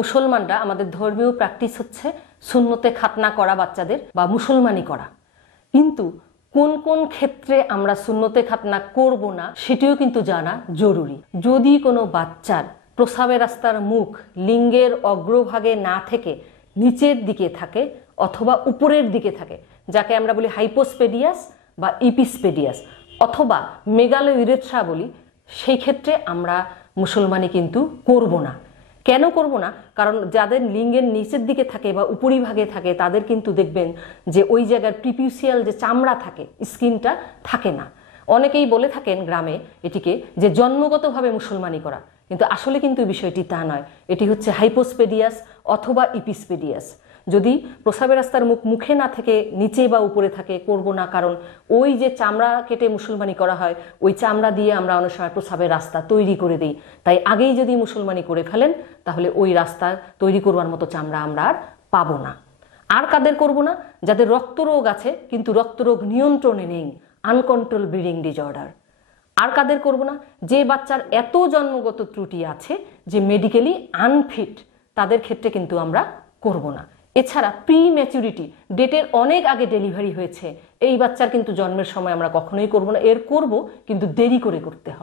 মুসলমানরা আমাদের ধর্মীয় প্র্যাকটিস হচ্ছে সুন্নতে খাতনা করা বাচ্চাদের বা মুসলমানি করা, কিন্তু কোন কোন ক্ষেত্রে আমরা সুন্নতে খাতনা করব না সেটিও কিন্তু জানা জরুরি। যদি কোনো বাচ্চার প্রস্রাবের রাস্তার মুখ লিঙ্গের অগ্রভাগে না থেকে নিচের দিকে থাকে অথবা উপরের দিকে থাকে, যাকে আমরা বলি হাইপোস্পেডিয়াস বা ইপিস্পেডিয়াস অথবা মেগালোইরেথ্রা বলি, সেই ক্ষেত্রে আমরা মুসলমানি কিন্তু করব না। কেন করব না? কারণ যাদের লিঙ্গের নিচের দিকে থাকে বা উপরিভাগে থাকে তাদের কিন্তু দেখবেন যে ওই জায়গার প্রিপিউসিয়াল যে চামড়া থাকে, স্কিনটা থাকে না। অনেকেই বলে থাকেন গ্রামে এটিকে যে জন্মগতভাবে মুসলমানি করা, কিন্তু আসলে কিন্তু বিষয়টি তা নয়। এটি হচ্ছে হাইপোস্পেডিয়াস অথবা ইপিস্পেডিয়াস। যদি প্রস্রাবের রাস্তার মুখ মুখে না থেকে নিচে বা উপরে থাকে, করব না, কারণ ওই যে চামড়া কেটে মুসলমানি করা হয় ওই চামড়া দিয়ে আমরা অনেক সময় প্রস্রাবের রাস্তা তৈরি করে দিই। তাই আগেই যদি মুসলমানি করে ফেলেন তাহলে ওই রাস্তা তৈরি করবার মতো চামড়া আমরা আর পাবো না। আর কাদের করব না? যাদের রক্তরোগ আছে কিন্তু রক্তরোগ নিয়ন্ত্রণে নেই, আনকন্ট্রোল ব্লিডিং ডিসঅর্ডার। আর কাদের করব না? যে বাচ্চার এত জন্মগত ত্রুটি আছে যে মেডিকেলি আনফিট, তাদের ক্ষেত্রে কিন্তু আমরা করব না। এছাড়া প্রি ম্যাচুরিটি, ডেটের অনেক আগে ডেলিভারি হয়েছে, এই বাচ্চার কিন্তু জন্মের সময় আমরা কখনোই করব না। এর করব কিন্তু দেরি করে করতে হবে।